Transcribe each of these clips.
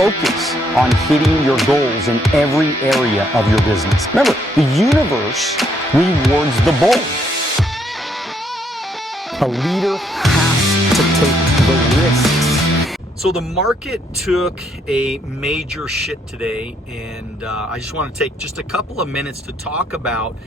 focus on hitting your goals in every area of your business. Remember, the universe rewards the bold. A leader has to take the risks. So the market took a major shit today, and I just want to take just a couple of minutes to talk about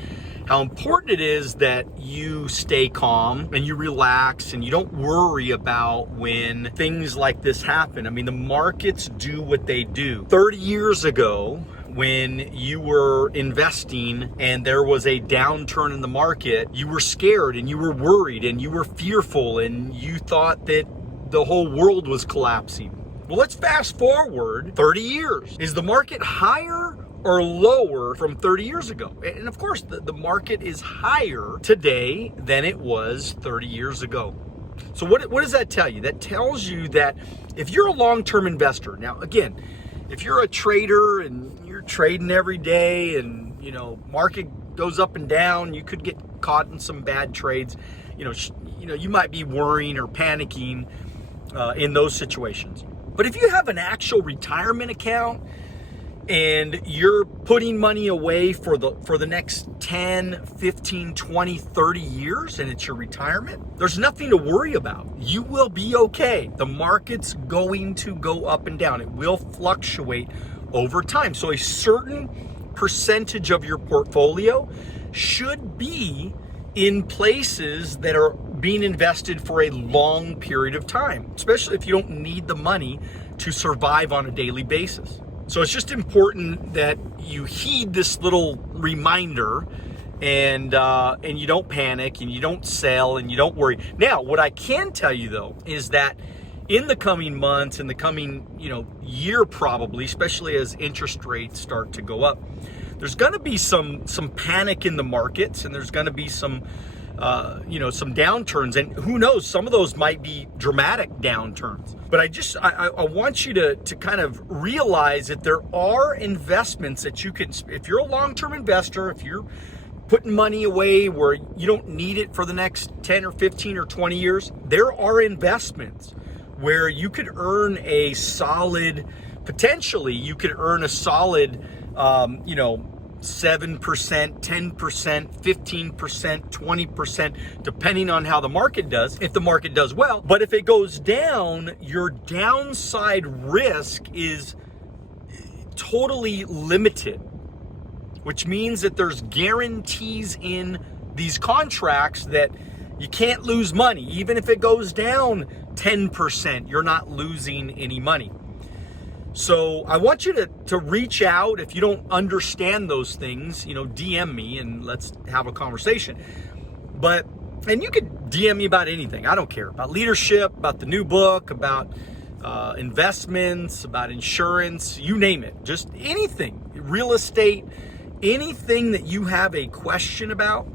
how important it is that you stay calm and you relax and you don't worry about when things like this happen. I mean, the markets do what they do. 30 years ago, when you were investing and there was a downturn in the market, you were scared and you were worried and you were fearful and you thought that the whole world was collapsing. Well, let's fast forward 30 years. Is the market higher or lower from 30 years ago? And of course, the market is higher today than it was 30 years ago. So what does that tell you? That tells you that if you're a long-term investor, now again, if you're a trader and you're trading every day and, market goes up and down, you could get caught in some bad trades. You might be worrying or panicking in those situations. But if you have an actual retirement account and you're putting money away for the next 10, 15, 20, 30 years, and it's your retirement, there's nothing to worry about. You will be okay. The market's going to go up and down. It will fluctuate over time. So a certain percentage of your portfolio should be in places that are being invested for a long period of time, especially if you don't need the money to survive on a daily basis. So it's just important that you heed this little reminder and you don't panic and you don't sell and you don't worry. Now, what I can tell you though is that in the coming months, in the coming year probably, especially as interest rates start to go up, there's going to be some panic in the markets, and there's going to be some downturns, and who knows, some of those might be dramatic downturns. But I want you to kind of realize that there are investments that you can, if you're a long-term investor, if you're putting money away where you don't need it for the next 10 or 15 or 20 years, there are investments where you could earn a solid, potentially you could earn a solid, 7%, 10%, 15%, 20%, depending on how the market does, if the market does well. But if it goes down, your downside risk is totally limited, which means that there's guarantees in these contracts that you can't lose money. Even if it goes down 10%, you're not losing any money. So I want you to reach out. If you don't understand those things, DM me and let's have a conversation. And you could DM me about anything. I don't care, about leadership, about the new book, about investments, about insurance, you name it, just anything, real estate, anything that you have a question about,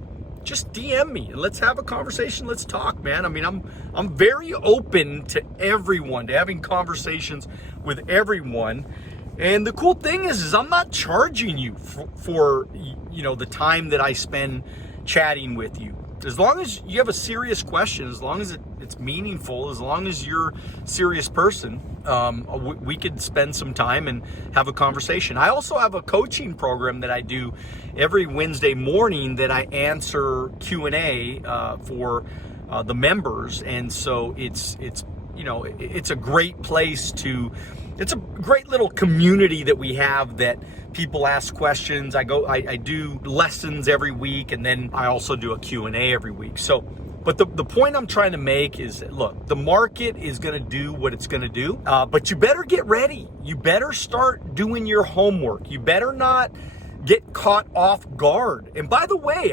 just DM me and let's have a conversation. Let's talk, man. I mean, I'm very open to everyone, to having conversations with everyone. And the cool thing is I'm not charging you for the time that I spend chatting with you. As long as you have a serious question, as long as it's meaningful, as long as you're a serious person, we could spend some time and have a conversation. I also have a coaching program that I do every Wednesday morning that I answer Q&A for the members, and so it's a great place to. It's a great little community that we have that people ask questions. I do lessons every week, and then I also do a Q&A every week. So, but the point I'm trying to make is that, look, the market is going to do what it's going to do, but you better get ready. You better start doing your homework. You better not get caught off guard. And by the way,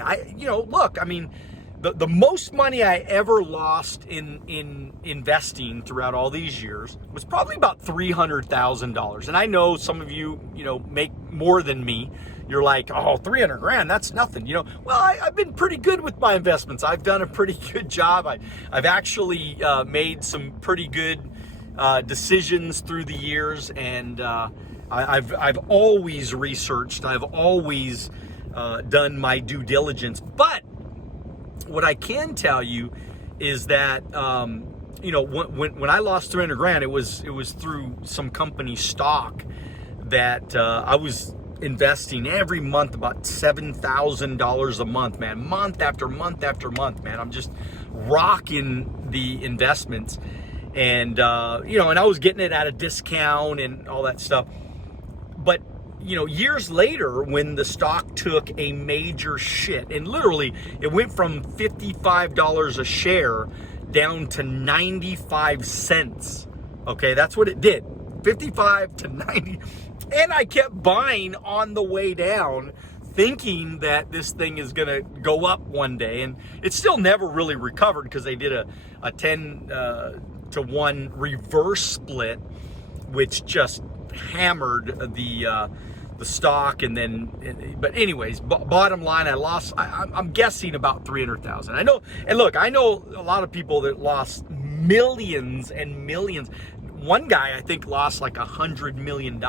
the most money I ever lost in investing throughout all these years was probably about $300,000. And I know some of you, make more than me. You're like, oh, 300 grand, that's nothing. Well, I've been pretty good with my investments. I've done a pretty good job. I've actually made some pretty good decisions through the years, and I've always researched. I've always done my due diligence. But what I can tell you is that when I lost 300 grand, it was through some company stock that I was investing every month about $7,000 a month, man, month after month after month, man. I'm just rocking the investments, and and I was getting it at a discount and all that stuff. But years later, when the stock took a major shit, and literally it went from $55 a share down to 95 cents. Okay, that's what it did. 55 to 90. And I kept buying on the way down, thinking that this thing is going to go up one day. And it still never really recovered, because they did a 10 to 1 reverse split, which just hammered the stock. And then, but anyways, bottom line, I lost, I'm guessing about 300,000. I know, and look, I know a lot of people that lost millions and millions. One guy, I think, lost like $100 million.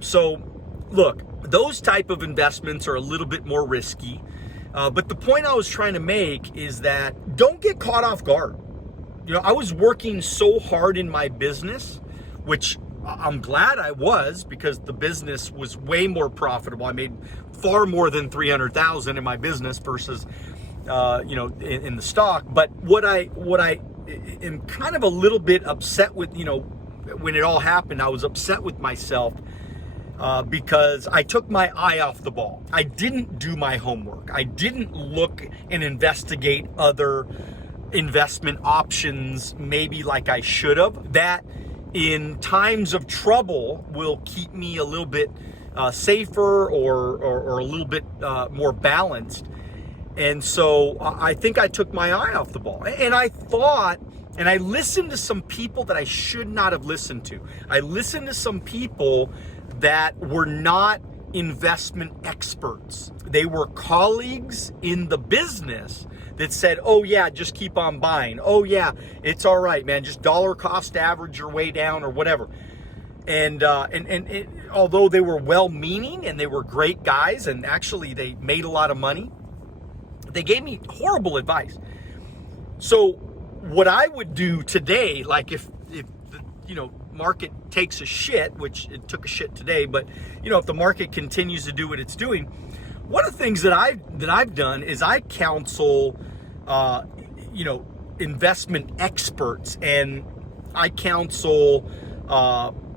So look, those type of investments are a little bit more risky. But the point I was trying to make is that don't get caught off guard. I was working so hard in my business, which I'm glad I was, because the business was way more profitable. I made far more than 300,000 in my business versus, in the stock. But what I am kind of a little bit upset with, when it all happened, I was upset with myself because I took my eye off the ball. I didn't do my homework. I didn't look and investigate other investment options, maybe like I should have. That in times of trouble will keep me a little bit safer or a little bit more balanced. And so I think I took my eye off the ball. And I thought, and I listened to some people that I should not have listened to. I listened to some people that were not investment experts. They were colleagues in the business that said, oh yeah, just keep on buying. Oh yeah, it's all right, man. Just dollar cost average your way down or whatever. And although they were well-meaning and they were great guys, and actually they made a lot of money, they gave me horrible advice. So what I would do today, like if the market takes a shit, which it took a shit today, but if the market continues to do what it's doing, one of the things that I've done is I counsel investment experts, and I counsel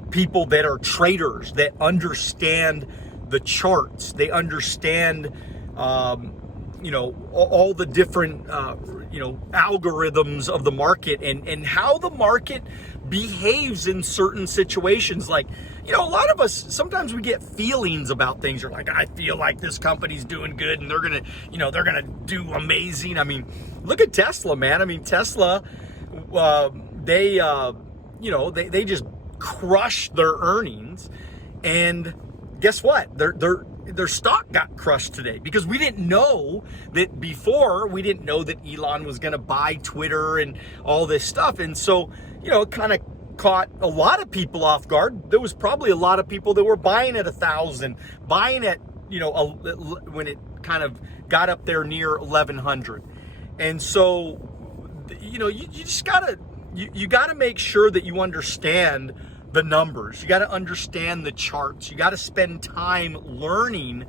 people that are traders that understand the charts. They understand all the different algorithms of the market, and how the market behaves in certain situations. Like, a lot of us, sometimes we get feelings about things. You're like, I feel like this company's doing good and they're gonna do amazing. I mean, look at Tesla, man. I mean, Tesla, they just crushed their earnings, and guess what? Their stock got crushed today, because we didn't know that before. We didn't know that Elon was going to buy Twitter and all this stuff. And so, it kind of caught a lot of people off guard. There was probably a lot of people that were buying at 1,000, buying at, when it kind of got up there near 1,100. And so, you just you gotta make sure that you understand the numbers. You got to understand the charts. You got to spend time learning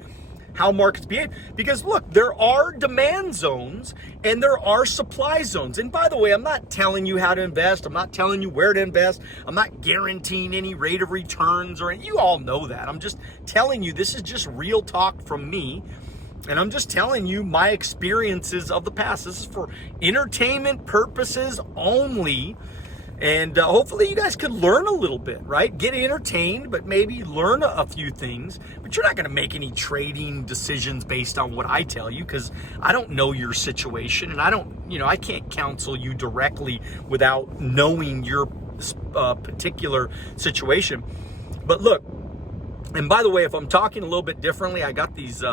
how markets behave, because look, there are demand zones and there are supply zones. And by the way, I'm not telling you how to invest. I'm not telling you where to invest. I'm not guaranteeing any rate of returns, or you all know that. I'm just telling you, this is just real talk from me. And I'm just telling you my experiences of the past. This is for entertainment purposes only. And hopefully you guys could learn a little bit, right? Get entertained, but maybe learn a few things. But you're not going to make any trading decisions based on what I tell you, because I don't know your situation, and I can't counsel you directly without knowing your particular situation. But look, and by the way, if I'm talking a little bit differently, I got these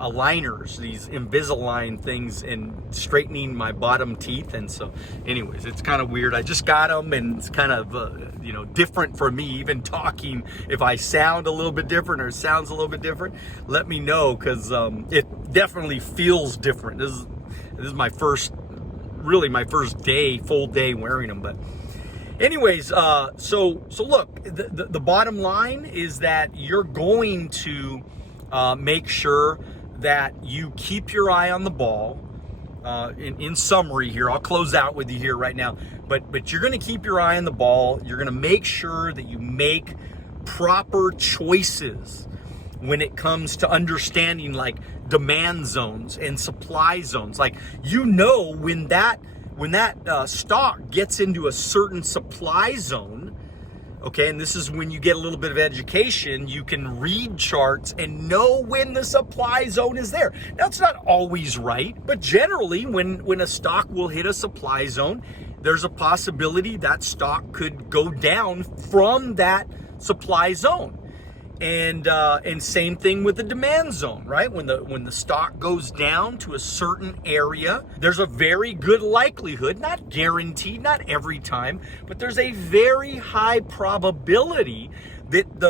aligners, these Invisalign things, and straightening my bottom teeth. And so anyways, it's kind of weird. I just got them, and it's kind of different for me even talking. If I sound a little bit different or sounds a little bit different, let me know, because it definitely feels different. This is my first really my first full day wearing them. But anyways, so look, the bottom line is that you're going to make sure that you keep your eye on the ball. In summary here, I'll close out with you here right now, but you're going to keep your eye on the ball. You're going to make sure that you make proper choices when it comes to understanding like demand zones and supply zones. Like, when that stock gets into a certain supply zone, okay, and this is when you get a little bit of education, you can read charts and know when the supply zone is there. Now, it's not always right, but generally when a stock will hit a supply zone, there's a possibility that stock could go down from that supply zone. And same thing with the demand zone, right? When the stock goes down to a certain area, there's a very good likelihood, not guaranteed, not every time, but there's a very high probability that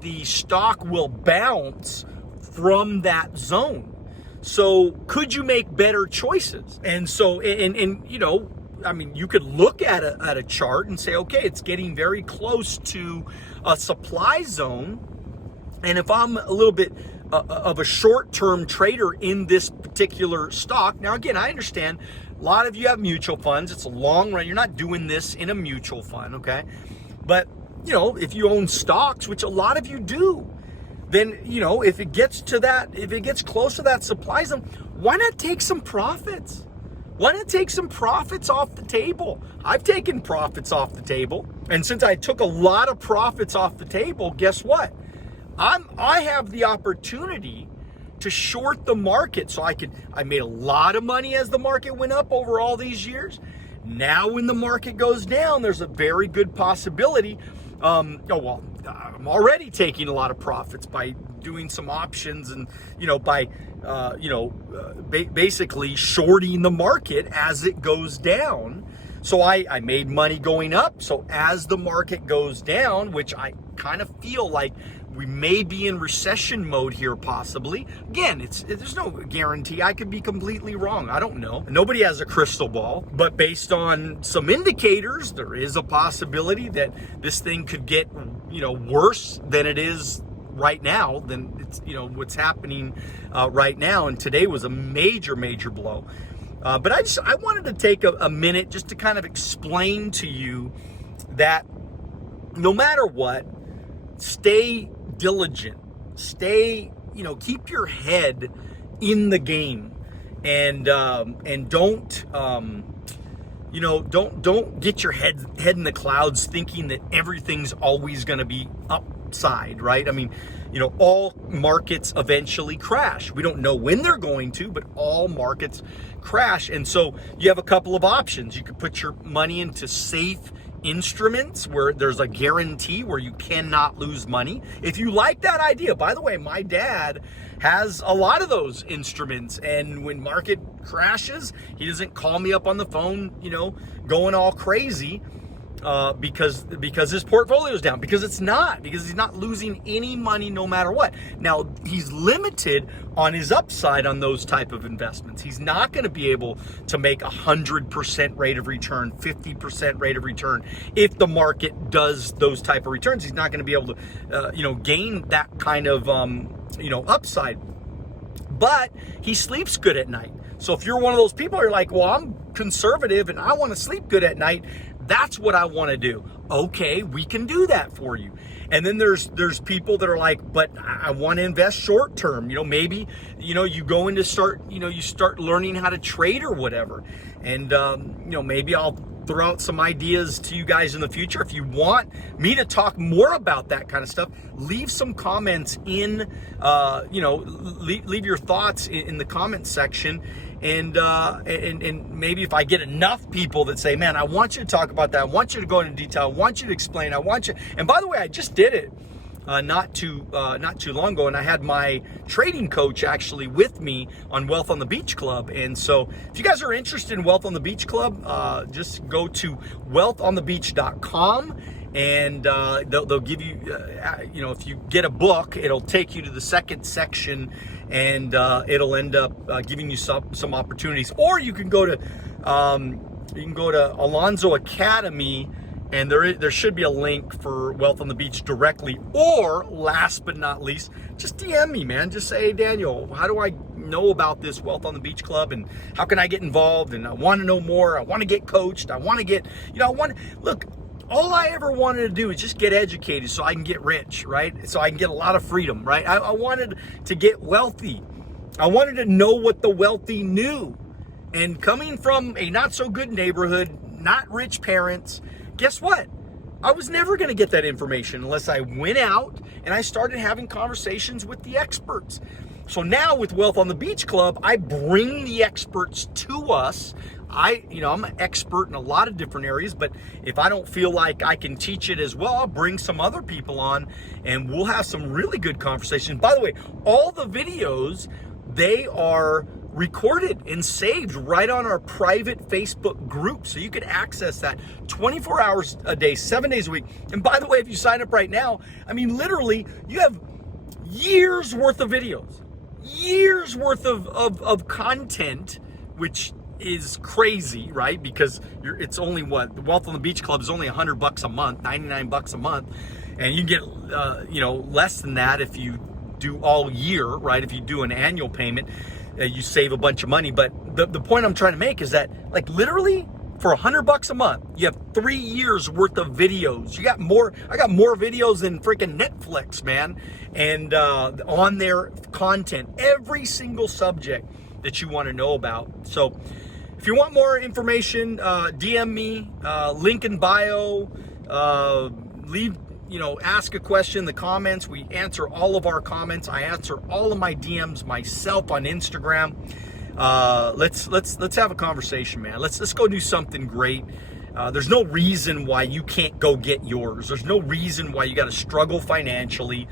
the stock will bounce from that zone. So could you make better choices? And so, I mean, you could look at a chart and say, okay, it's getting very close to a supply zone. And if I'm a little bit of a short-term trader in this particular stock, now again, I understand a lot of you have mutual funds. It's a long run. You're not doing this in a mutual fund, okay? But, if you own stocks, which a lot of you do, then, if it gets close to that supply zone, why not take some profits? Why not take some profits off the table? I've taken profits off the table. And since I took a lot of profits off the table, guess what? I have the opportunity to short the market. So I made a lot of money as the market went up over all these years. Now when the market goes down, there's a very good possibility. I'm already taking a lot of profits by doing some options and, basically shorting the market as it goes down. So I made money going up. So as the market goes down, which I kind of feel like we may be in recession mode here, possibly. Again, there's no guarantee. I could be completely wrong. I don't know. Nobody has a crystal ball, but based on some indicators, there is a possibility that this thing could get, worse than it is right now, than it's, what's happening right now. And today was a major, major blow. But I wanted to take a minute just to kind of explain to you that no matter what, stay diligent, keep your head in the game, and don't get your head in the clouds thinking that everything's always going to be upside, right? I mean, all markets eventually crash. We don't know when they're going to, but all markets crash. And so you have a couple of options. You could put your money into safe instruments where there's a guarantee where you cannot lose money. If you like that idea, by the way, my dad has a lot of those instruments, and when market crashes, he doesn't call me up on the phone, going all crazy because his portfolio is down, because he's not losing any money no matter what. Now, he's limited on his upside on those type of investments. He's not going to be able to make 100% rate of return, 50% rate of return. If the market does those type of returns, he's not going to be able to, gain that kind of, upside. But he sleeps good at night. So if you're one of those people, you're like, well, I'm conservative and I want to sleep good at night. That's what I want to do. Okay, we can do that for you. And then there's people that are like, but I want to invest short term. Maybe, you go into you start learning how to trade or whatever. And, maybe I'll throw out some ideas to you guys in the future. If you want me to talk more about that kind of stuff, leave some comments in, leave your thoughts in the comment section. And maybe if I get enough people that say, man, I want you to talk about that, I want you to go into detail, I want you to explain, and by the way, I just did it not too long ago, and I had my trading coach actually with me on Wealth on the Beach Club. And so if you guys are interested in Wealth on the Beach Club, just go to wealthonthebeach.com and they'll give you, if you get a book, it'll take you to the second section, and it'll end up giving you some opportunities. Or you can go to Alonzo Academy, and there should be a link for Wealth on the Beach directly. Or last but not least, just DM me, man. Just say, hey, Daniel, how do I know about this Wealth on the Beach Club, and how can I get involved? And I want to know more. I want to get coached. I want to get, look, all I ever wanted to do is just get educated so I can get rich, right? So I can get a lot of freedom, right? I wanted to get wealthy. I wanted to know what the wealthy knew. And coming from a not so good neighborhood, not rich parents, guess what? I was never going to get that information unless I went out and I started having conversations with the experts. So now with Wealth on the Beach Club, I bring the experts to us. I'm an expert in a lot of different areas, but if I don't feel like I can teach it as well, I'll bring some other people on, and we'll have some really good conversations. By the way, all the videos, they are recorded and saved right on our private Facebook group. So you can access that 24 hours a day, 7 days a week. And by the way, if you sign up right now, literally you have years worth of videos, years worth of content, which is crazy, right? Because it's only the Wealth on the Beach Club is only $100 a month, $99 a month. And you can get, less than that if you do all year, right? If you do an annual payment, you save a bunch of money. But the point I'm trying to make is that, like, literally for $100 a month, you have 3 years worth of videos. I got more videos than freaking Netflix, man. And on their content, every single subject that you want to know about. So if you want more information, DM me, link in bio, leave, ask a question in the comments. We answer all of our comments. I answer all of my DMs myself on Instagram. Let's have a conversation, man. Let's go do something great. There's no reason why you can't go get yours. There's no reason why you got to struggle financially.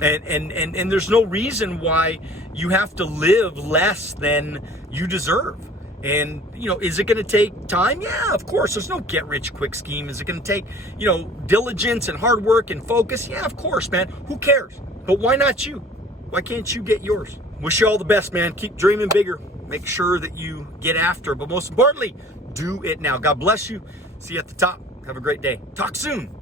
And there's no reason why you have to live less than you deserve. And, is it going to take time? Yeah, of course. There's no get rich quick scheme. Is it going to take, diligence and hard work and focus? Yeah, of course, man. Who cares? But why not you? Why can't you get yours? Wish you all the best, man. Keep dreaming bigger. Make sure that you get after, but most importantly, do it now. God bless you. See you at the top. Have a great day. Talk soon.